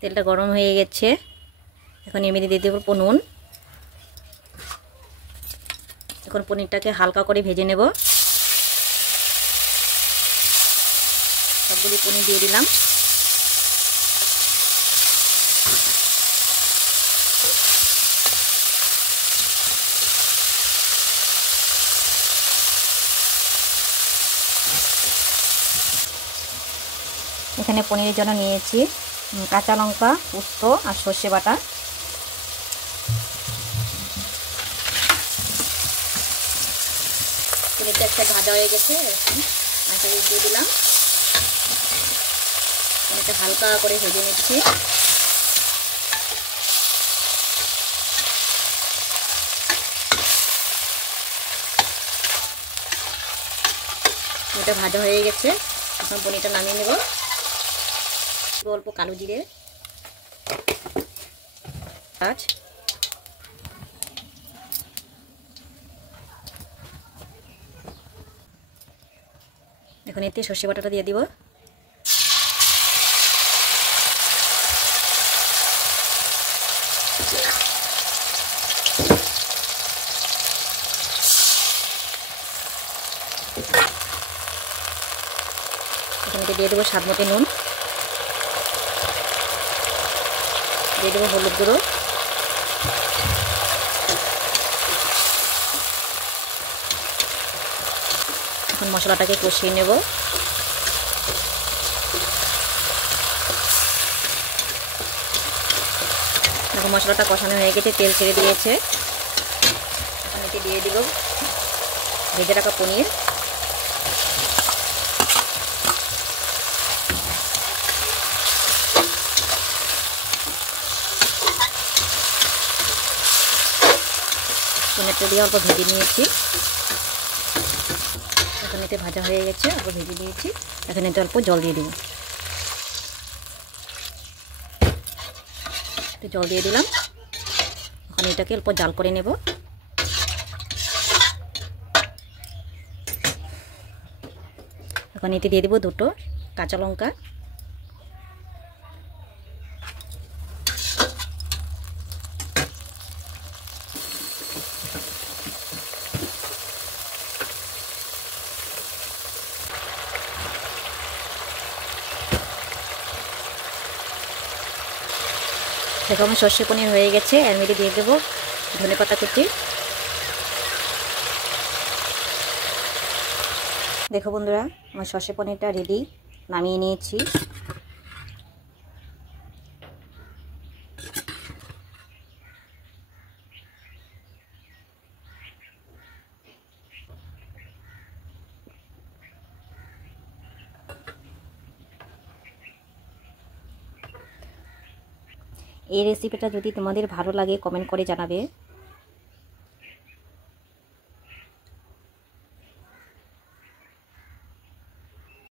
তেলটা গরম হয়ে গেছে। এখন এর মধ্যে দিয়ে দেব নুন। এখন পনিরটাকে হালকা করে ভেজে নেব। সবগুলি পনির দিয়ে দিলাম। এখানে পনিরের জন্য নিয়েছি কাঁচা লঙ্কা, পোস্ত আর সর্ষে বাটা। পনিরটা একটা ভাজা হয়ে গেছে, এখন দিয়ে দিলাম। পনিরটা হালকা করে ভেজে নিচ্ছি। এটা ভাজা হয়ে গেছে, এখন পনিরটা নামিয়ে নেব। অল্প কালো জিরে, আজ এখন এতে সর্ষে বাটাটা দিয়ে দিব। এখানে দিয়ে দেবো স্বাদ মতো নুন, দিয়ে দেবো হলুদ গুঁড়ো, এখন মশলাটাকে কষিয়ে নেব। এখন মশলাটা কষানো হয়ে গেছে, তেল ছেড়ে দিয়েছে। এখন এতে দিয়ে দিব ভেজে রাখা পনির। পনিরটা দিয়ে অল্প ভেজে নিয়েছি। এখন এতে ভাজা হয়ে গেছে, অল্প ভেজে দিয়েছি। এখন এতে অল্প জল দিয়ে দেব। একটু জল দিয়ে দিলাম। এখন এটাকে অল্প জাল করে নেব। এখন এতে দিয়ে দেবো দুটো কাঁচা লঙ্কা। দেখো আমার সর্ষে পনির হয়ে গেছে। এর মধ্যে দিয়ে দেবো ধনেপাতা কুচি। দেখো বন্ধুরা, আমার সর্ষে পনিরটা রেডি, নামিয়ে নিয়েছি। এই রেসিপিটা যদি তোমাদের ভালো লাগে কমেন্ট করে জানাবে।